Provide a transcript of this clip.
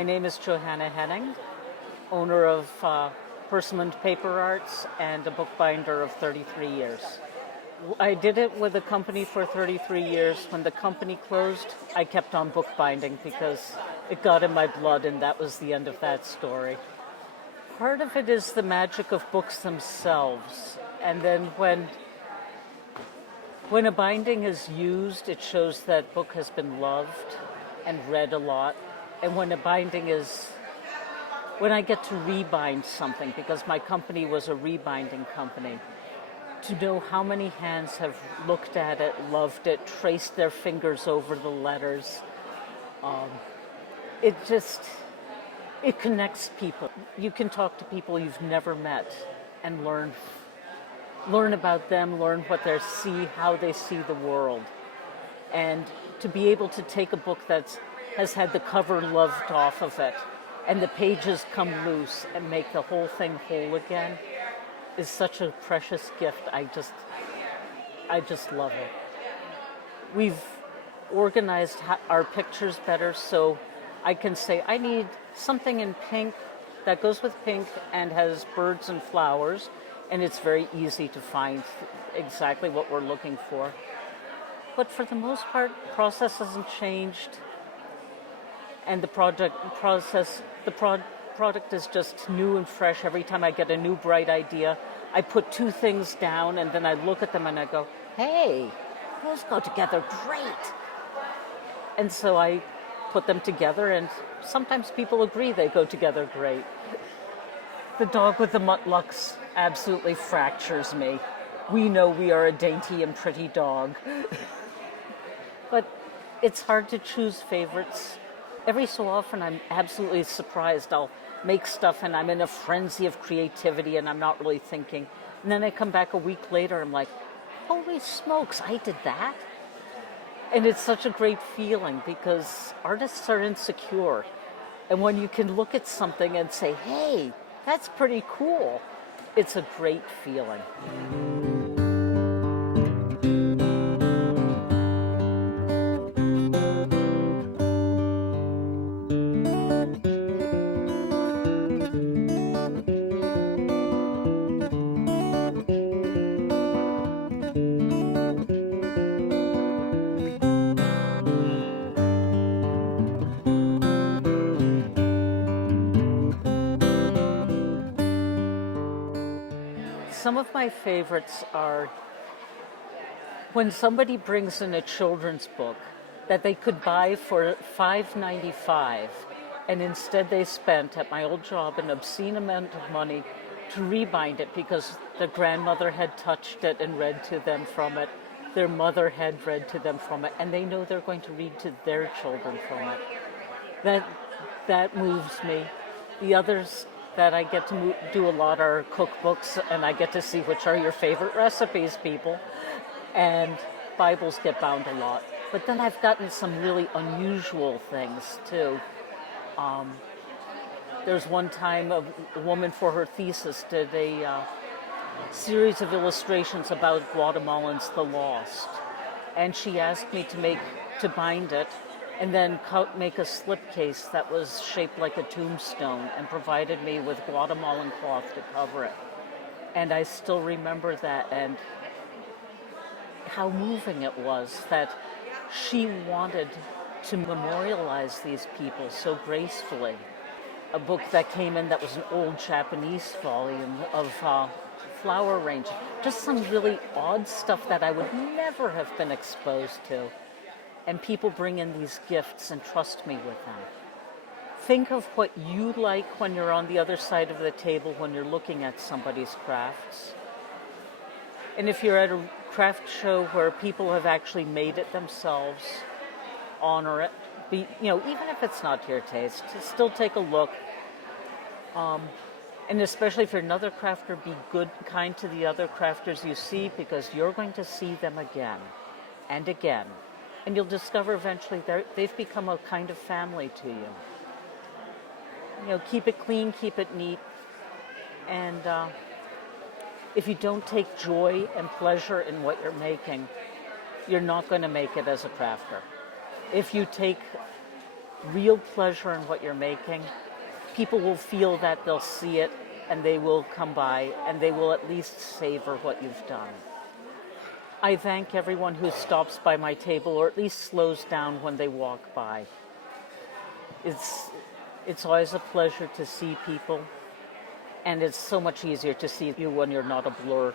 My name is Johanna Henning, owner of Persimmon Paper Arts and a bookbinder of 33 years. I did it with a company for 33 years. When the company closed, I kept on bookbinding because it got in my blood, and that was the end of that story. Part of it is the magic of books themselves, and then when a binding is used, it shows that book has been loved and read a lot. And when I get to rebind something, because my company was a rebinding company, to know how many hands have looked at it, loved it, traced their fingers over the letters, it connects people. You can talk to people you've never met and learn about them, learn what they see, how they see the world. And to be able to take a book that has had the cover loved off of it and the pages come loose and make the whole thing whole again is such a precious gift. I just love it. We've organized our pictures better, so I can say I need something in pink that goes with pink and has birds and flowers, and it's very easy to find exactly what we're looking for. But for the most part, the process hasn't changed, and the product is just new and fresh. Every time I get a new bright idea, I put two things down, and then I look at them and I go, hey, those go together great. And so I put them together, and sometimes people agree they go together great. The dog with the muttlocks absolutely fractures me. We know we are a dainty and pretty dog. But it's hard to choose favorites. Every so often I'm absolutely surprised. I'll make stuff and I'm in a frenzy of creativity and I'm not really thinking. And then I come back a week later, I'm like, holy smokes, I did that? And it's such a great feeling because artists are insecure. And when you can look at something and say, hey, that's pretty cool, it's a great feeling. Some of my favorites are when somebody brings in a children's book that they could buy for $5.95, and instead they spent at my old job an obscene amount of money to rebind it because the grandmother had touched it and read to them from it, their mother had read to them from it, and they know they're going to read to their children from it. That moves me. The others that I get to do a lot are cookbooks, and I get to see which are your favorite recipes, people. And Bibles get bound a lot. But then I've gotten some really unusual things, too. There's one time a woman for her thesis did a series of illustrations about Guatemalans, the lost. And she asked me to bind it and then make a slipcase that was shaped like a tombstone and provided me with Guatemalan cloth to cover it. And I still remember that and how moving it was that she wanted to memorialize these people so gracefully. A book that came in that was an old Japanese volume of flower arranging. Just some really odd stuff that I would never have been exposed to. And people bring in these gifts and trust me with them. Think of what you like when you're on the other side of the table when you're looking at somebody's crafts. And if you're at a craft show where people have actually made it themselves, honor it. Even if it's not to your taste, still take a look. And especially if you're another crafter, be good, kind to the other crafters you see, because you're going to see them again and again. And you'll discover eventually they've become a kind of family to you. Keep it clean, keep it neat. And if you don't take joy and pleasure in what you're making, you're not going to make it as a crafter. If you take real pleasure in what you're making, people will feel that, they'll see it, and they will come by and they will at least savor what you've done. I thank everyone who stops by my table or at least slows down when they walk by. It's always a pleasure to see people, and it's so much easier to see you when you're not a blur.